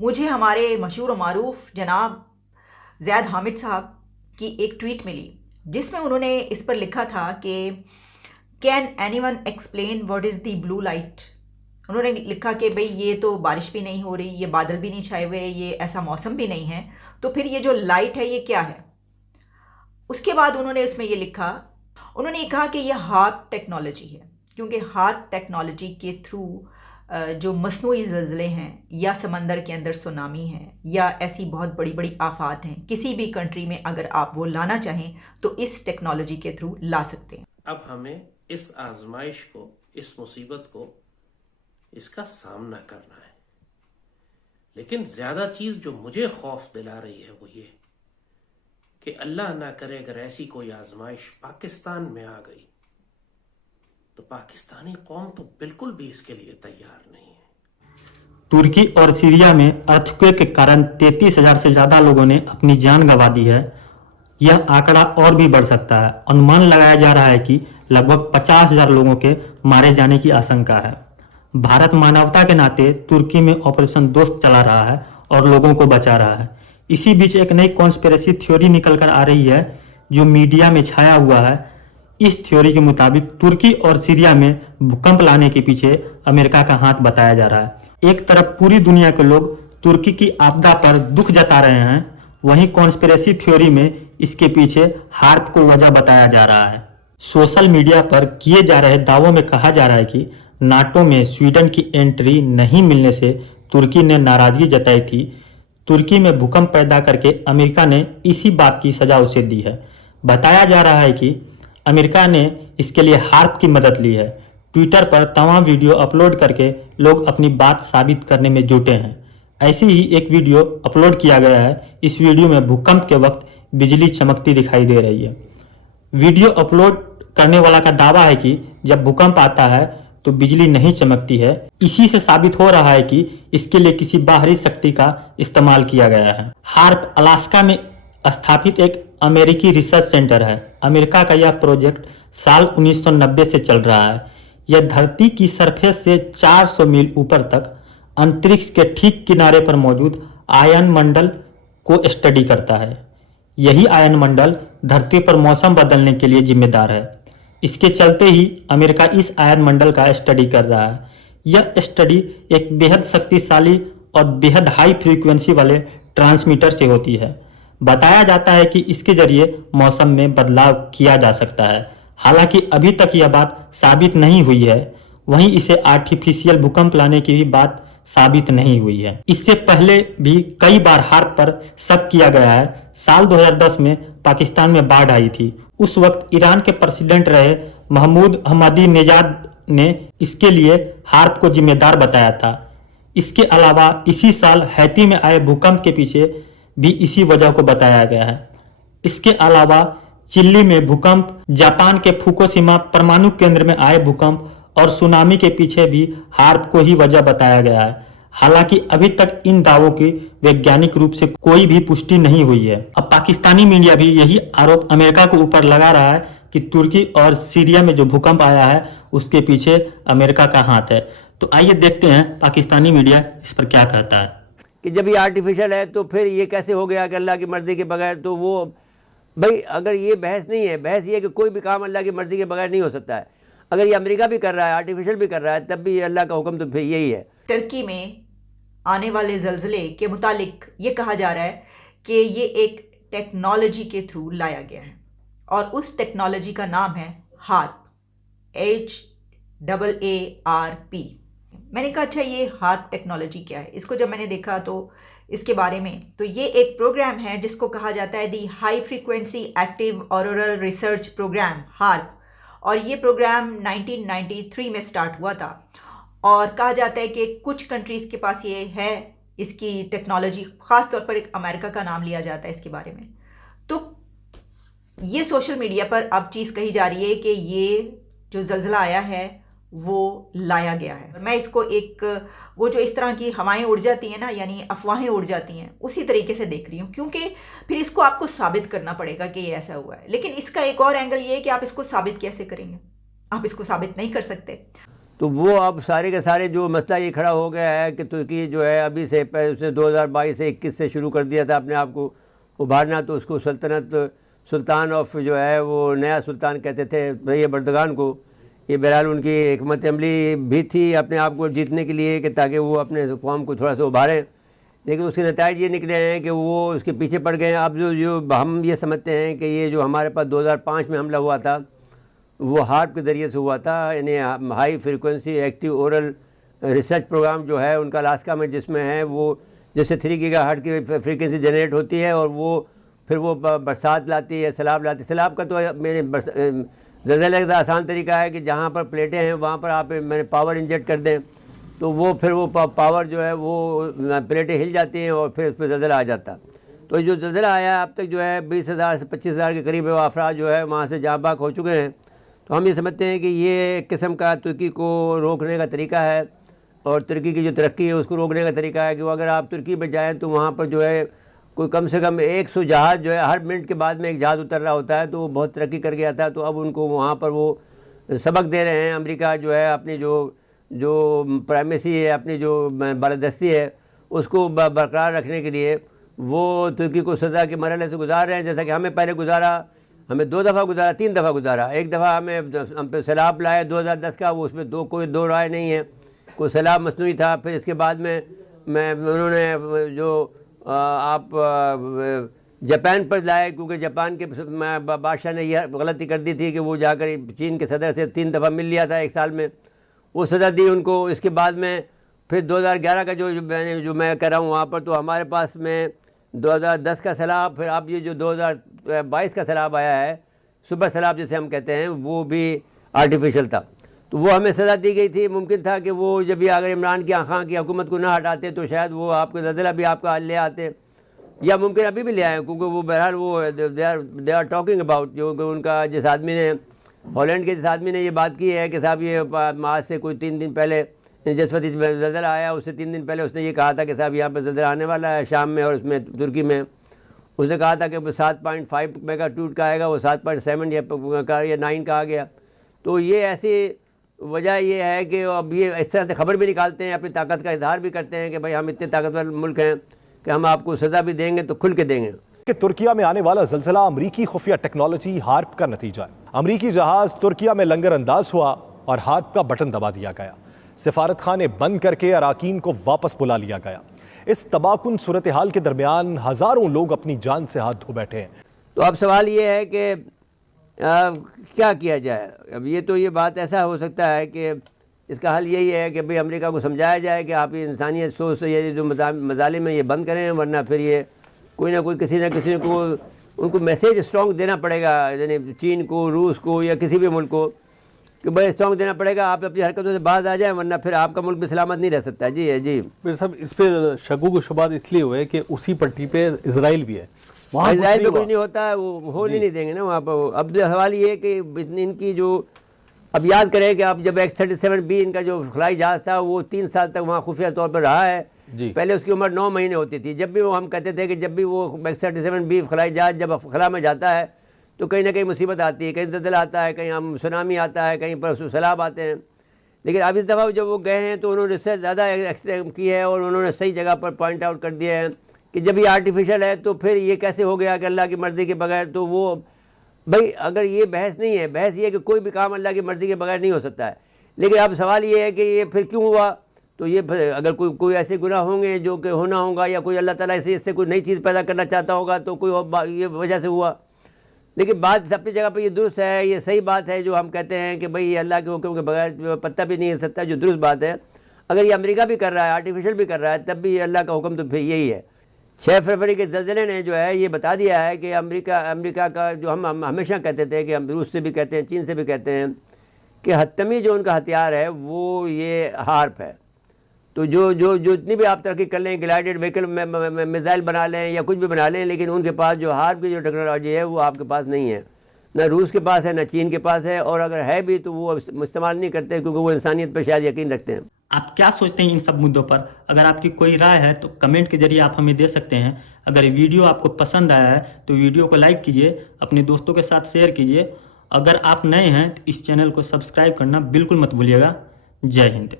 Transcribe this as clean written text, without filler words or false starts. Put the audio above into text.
मुझे हमारे मशहूर और मारूफ जनाब ज़ैद हामिद साहब की एक ट्वीट मिली जिसमें उन्होंने इस पर लिखा था कि can anyone explain what is the blue light. उन्होंने लिखा कि भाई ये तो बारिश भी नहीं हो रही, ये बादल भी नहीं छाए हुए, ये ऐसा मौसम भी नहीं है, तो फिर ये जो लाइट है ये क्या है। उसके बाद उन्होंने इसमें ये लिखा, उन्होंने ये कहा कि ये हार्प टेक्नोलॉजी है, क्योंकि हार्प टेक्नोलॉजी के थ्रू जो मसनूई ज़लज़ले हैं या समंदर के अंदर सुनामी है या ऐसी बहुत बड़ी बड़ी आफात हैं, किसी भी कंट्री में अगर आप वो लाना चाहें तो इस टेक्नोलॉजी के थ्रू ला सकते हैं। अब हमें इस आजमाइश को, इस मुसीबत को, इसका सामना करना है। लेकिन ज़्यादा चीज़ जो मुझे खौफ दिला रही है वो ये कि अल्लाह ना करे अगर ऐसी कोई आजमाइश पाकिस्तान में आ गई तो पाकिस्तानी कौम तो बिल्कुल भी इसके लिए तैयार नहीं है। तुर्की और सीरिया में अर्थक्वेक के कारण 33,000 से ज़्यादा लोगों ने अपनी जान गंवा दी है। यह आंकड़ा और भी बढ़ सकता है। अनुमान लगाया जा रहा है कि लगभग 50,000 लोगों के मारे जाने की आशंका है। भारत मानवता के नाते तुर्की में ऑपरेशन दोस्त चला रहा है और लोगों को बचा रहा है। इसी बीच एक नई कॉन्स्पिरेसी थ्योरी निकल कर आ रही है जो मीडिया में छाया हुआ है। इस थ्योरी के मुताबिक तुर्की और सीरिया में भूकंप लाने के पीछे अमेरिका का हाथ बताया जा रहा है। एक तरफ पूरी दुनिया के लोग तुर्की की आपदा पर दुख जता रहे हैं, वहीं कॉन्स्पिरेसी थ्योरी में इसके पीछे हार्प को वजह बताया जा रहा है। सोशल मीडिया पर किए जा रहे दावों में कहा जा रहा है कि नाटो में स्वीडन की एंट्री नहीं मिलने से तुर्की ने नाराजगी जताई थी। तुर्की में भूकंप पैदा करके अमेरिका ने इसी बात की सजा उसे दी है। बताया जा रहा है कि अमेरिका ने इसके लिए हार्प की मदद ली है। ट्विटर पर तमाम वीडियो अपलोड करके लोग अपनी बात साबित करने में जुटे हैं। ऐसे ही एक वीडियो अपलोड किया गया है। इस वीडियो में भूकंप के वक्त बिजली चमकती दिखाई दे रही है। वीडियो अपलोड करने वाला का दावा है कि जब भूकंप आता है तो बिजली नहीं चमकती है। इसी से साबित हो रहा है कि इसके लिए किसी बाहरी शक्ति का इस्तेमाल किया गया है। हार्प अलास्का में स्थापित एक अमेरिकी रिसर्च सेंटर है। अमेरिका का यह प्रोजेक्ट साल 1990 से चल रहा है। यह धरती की सरफेस से 400 मील ऊपर तक अंतरिक्ष के ठीक किनारे पर मौजूद आयन मंडल को स्टडी करता है। यही आयन मंडल धरती पर मौसम बदलने के लिए जिम्मेदार है। इसके चलते ही अमेरिका इस आयन मंडल का स्टडी कर रहा है। यह स्टडी एक बेहद शक्तिशाली और बेहद हाई फ्रीक्वेंसी वाले ट्रांसमीटर से होती है। बताया जाता है कि इसके जरिए मौसम में बदलाव किया जा सकता है। हालांकि अभी तक यह बात साबित नहीं हुई है। वहीं इसे आर्टिफिशियल भूकंप लाने की भी बात साबित नहीं हुई है। इससे पहले भी कई बार हार्प पर शक किया गया है। साल 2010 में पाकिस्तान में बाढ़ आई थी। उस वक्त ईरान के प्रेसिडेंट रहे महमूद अहमदीनेजाद ने इसके लिए हार्प को जिम्मेदार बताया था। इसके अलावा इसी साल हैती में आए भूकंप के पीछे भी इसी वजह को बताया गया है। इसके अलावा चिली में भूकंप, जापान के फुकुशिमा परमाणु केंद्र में आए भूकंप और सुनामी के पीछे भी हार्प को ही वजह बताया गया है। हालांकि अभी तक इन दावों की वैज्ञानिक रूप से कोई भी पुष्टि नहीं हुई है। अब पाकिस्तानी मीडिया भी यही आरोप अमेरिका के ऊपर लगा रहा है कि तुर्की और सीरिया में जो भूकंप आया है उसके पीछे अमेरिका का हाथ है। तो आइए देखते हैं पाकिस्तानी मीडिया इस पर क्या कहता है। कि जब ये आर्टिफिशियल है तो फिर ये कैसे हो गया कि अल्लाह की मर्जी के बगैर। तो वो भाई अगर ये बहस नहीं है, बहस ये है कि कोई भी काम अल्लाह की मर्जी के बगैर नहीं हो सकता है। अगर ये अमेरिका भी कर रहा है, आर्टिफिशियल भी कर रहा है, तब भी ये अल्लाह का हुक्म तो फिर यही है। टर्की में आने वाले ज़लज़ले के मुतालिक ये कहा जा रहा है कि ये एक टेक्नोलॉजी के थ्रू लाया गया है और उस टेक्नोलॉजी का नाम है हार्प, HAARP। मैंने कहा अच्छा ये हार्प टेक्नोलॉजी क्या है। इसको जब मैंने देखा तो इसके बारे में, तो ये एक प्रोग्राम है जिसको कहा जाता है the high frequency active auroral research program, HAARP. और ये प्रोग्राम 1993 में स्टार्ट हुआ था और कहा जाता है कि कुछ कंट्रीज़ के पास ये है इसकी टेक्नोलॉजी। ख़ास तौर पर एक अमेरिका का नाम लिया जाता है इसके बारे में। तो ये सोशल मीडिया पर अब चीज़ कही जा रही है कि ये जो ज़लज़ला आया है वो लाया गया है। मैं इसको एक वो जो इस तरह की हवाएं उड़ जाती हैं ना, यानी अफवाहें उड़ जाती हैं, उसी तरीके से देख रही हूँ, क्योंकि फिर इसको आपको साबित करना पड़ेगा कि ये ऐसा हुआ है। लेकिन इसका एक और एंगल ये है कि आप इसको साबित कैसे करेंगे। आप इसको साबित नहीं कर सकते। तो वो अब सारे के सारे जो मसला ये खड़ा हो गया है कि तुर्की जो है अभी से उसने 2022 से 21 से शुरू कर दिया था अपने आप को उभारना, तो उसको सुल्तान ऑफ जो है वो नया सुल्तान कहते थे ये बर्दगान को। ये बहरहाल उनकी हिकमत अमली भी थी अपने आप को जीतने के लिए कि ताकि वो अपने कौम को थोड़ा सा उभारें, लेकिन उसके नतीजे ये निकले हैं कि वो उसके पीछे पड़ गए हैं। अब जो हम ये समझते हैं कि ये जो हमारे पास 2005 में हमला हुआ था वो हार्प के ज़रिए से हुआ था, यानी high frequency active oral research program जो है उनका अलास्का में, जिसमें है वो जैसे 3 गीगाहर्ट्ज़ की फ्रीक्वेंसी जनरेट होती है और वो फिर वो बरसात लाती है, सैलाब लाती है। सैलाब का तो मैंने ज़्यादा का आसान तरीका है कि जहाँ पर प्लेटें हैं वहाँ पर आप मैंने पावर इंजेक्ट कर दें तो वो फिर वो पावर जो है वो प्लेटें हिल जाती हैं और फिर उस पर ज़लज़ला आ जाता। तो जो ज़लज़ला आया अब तक जो है 20,000 से 25,000 के करीब अफराद जो है वहाँ से जाँ बाग हो चुके हैं। तो हम ये समझते हैं कि ये एक किस्म का तुर्की को रोकने का तरीका है और तुर्की की जो तरक्की है उसको रोकने का तरीका है कि वो अगर आप तुर्की में जाएँ तो वहाँ पर जो है कोई कम से कम 100 जहाज़ जो है हर मिनट के बाद में एक जहाज़ उतर रहा होता है, तो वो बहुत तरक्की कर गया था। तो अब उनको वहाँ पर वो सबक दे रहे हैं। अमेरिका जो है अपनी जो प्राइमेसी है, अपनी जो बालादस्ती है उसको बरकरार रखने के लिए वो तुर्की को सज़ा के मरहले से गुजार रहे हैं। जैसा कि हमें पहले गुजारा, हमें 2 दफ़ा गुजारा, 3 दफ़ा गुजारा। एक दफ़ा हम पे सैलाब लाए 2010 का, वो उसमें कोई दो राय नहीं है, कोई सैलाब मसनूई था। फिर इसके बाद में उन्होंने जो आप जापान पर लाए, क्योंकि जापान के बादशाह ने यह गलती कर दी थी कि वो जाकर चीन के सदर से 3 दफ़ा मिल लिया था एक साल में, वो सज़ा दी उनको। इसके बाद में फिर 2011 का जो मैं कह रहा हूँ वहाँ पर तो हमारे पास में 2010 का सैलाब, फिर अब ये जो 2022 का सैलाब आया है, सुपर सैलाब जिसे हम कहते हैं, वो भी आर्टिफिशियल था। तो वो हमें सज़ा दी गई थी। मुमकिन था कि वो जब भी अगर इमरान खान की हुकूमत को ना हटाते तो शायद वो आपको ज़लज़ला भी आपका ले आते, या मुमकिन अभी भी ले आए, क्योंकि वो बहरहाल वो दे आर टॉकिंग अबाउट, जो उनका जिस आदमी ने हॉलैंड के जिस आदमी ने ये बात की है कि साहब ये आज से कोई 3 दिन पहले जिस वक्त ज़लज़ला आया उससे 3 दिन पहले उसने ये कहा था कि साहब यहाँ पर ज़लज़ला आने वाला है शाम में और उसमें तुर्की में। उसने कहा था कि 7.5 मेगाटूट का आएगा, वो 7.7 या 9 का आ गया। तो ये ऐसी वजह ये है कि अब ये इस तरह से खबर भी निकालते हैं, अपनी ताकत का इजहार भी करते हैं कि भाई हम इतने ताकतवर मुल्क हैं कि हम आपको सज़ा भी देंगे तो खुल के देंगे। कि तुर्किया में आने वाला ज़लज़ला अमरीकी खुफिया टेक्नोलॉजी हार्प का नतीजा है। अमरीकी जहाज तुर्किया में लंगर अंदाज हुआ और हार्प का बटन दबा दिया गया। सिफारत खाने बंद करके अराकीन को वापस बुला लिया गया। इस तबाहकुन सूरत हाल के दरमियान हज़ारों लोग अपनी जान से हाथ धो बैठे हैं। तो अब सवाल ये है कि क्या किया जाए। अब ये बात ऐसा हो सकता है कि इसका हल यही है कि भाई अमेरिका को समझाया जाए कि आप ये इंसानियत सोच से ये जो मजालिम है ये बंद करें, वरना फिर ये कोई ना कोई किसी न किसी को उनको मैसेज स्ट्रॉन्ग देना पड़ेगा, यानी चीन को, रूस को या किसी भी मुल्क को, कि भाई स्ट्रॉन्ग देना पड़ेगा, आप अपनी हरकतों से बाज आ जाए, वरना फिर आपका मुल्क भी सलामत नहीं रह सकता। जी है जी। फिर सब इस पर शगुक शुबात इसलिए हुए कि उसी पट्टी पे इजराइल भी है, वहाँ इजराइल में कुछ नहीं होता है, वो होने नहीं देंगे ना वहाँ पर। अब सवाल ये है कि इनकी जो अब याद करें कि अब जब X-37B इनका जो खलाई जहाज़ था वो 3 साल तक वहाँ खुफिया तौर पर रहा है। पहले उसकी उम्र 9 महीने होती थी। जब भी वो हम कहते थे कि जब भी वो X-37B खलाई जहाज़ जब खला में जाता है तो कहीं ना कहीं मुसीबत आती है, कहीं ज़लज़ला आता है, कहीं हम सुनामी आता है, कहीं पर सैलाब आते हैं। लेकिन अब इस दफ़ा जब वो गए हैं तो उन्होंने इससे ज़्यादा एक्सटेंड की है और उन्होंने सही जगह पर पॉइंट आउट कर दिया है कि जब ये आर्टिफिशियल है तो फिर ये कैसे हो गया कि अल्लाह की मर्ज़ी के बगैर। तो वो भाई अगर ये बहस नहीं है, बहस ये है कि कोई भी काम अल्लाह की मर्ज़ी के बगैर नहीं हो सकता है। लेकिन अब सवाल ये है कि ये फिर क्यों हुआ। तो ये अगर कोई ऐसे गुनाह होंगे जो कि होना होगा, या कोई अल्लाह ताला इससे कोई नई चीज़ पैदा करना चाहता होगा तो कोई ये वजह से हुआ। लेकिन बात अपनी जगह पर ये दुरुस्त है, ये सही बात है जो हम कहते हैं कि भाई अल्लाह के हुक्म के बगैर पत्ता भी नहीं हिल सकता, जो दुरुस्त बात है। अगर ये अमेरिका भी कर रहा है, आर्टिफिशियल भी कर रहा है, तब भी अल्लाह का हुक्म तो फिर यही है। 6 फरवरी के ज़लज़ले ने जो है ये बता दिया है कि अमेरिका का जो हम हमेशा कहते थे कि हम रूस से भी कहते हैं, चीन से भी कहते हैं कि हतमी जो उनका हथियार है वो ये हार्प है। तो जो इतनी भी आप तरक्की कर लें, ग्लाइडेड व्हीकल मिसाइल बना लें या कुछ भी बना लें, लेकिन उनके पास जो हार्प की जो टेक्नोलॉजी है वो आपके पास नहीं है, ना रूस के पास है, ना चीन के पास है, और अगर है भी तो वो इस्तेमाल नहीं करते क्योंकि वो इंसानियत पर शायद यकीन रखते हैं। आप क्या सोचते हैं इन सब मुद्दों पर? अगर आपकी कोई राय है तो कमेंट के जरिए आप हमें दे सकते हैं। अगर वीडियो आपको पसंद आया है तो वीडियो को लाइक कीजिए, अपने दोस्तों के साथ शेयर कीजिए। अगर आप नए हैं तो इस चैनल को सब्सक्राइब करना बिल्कुल मत भूलिएगा। जय हिंद।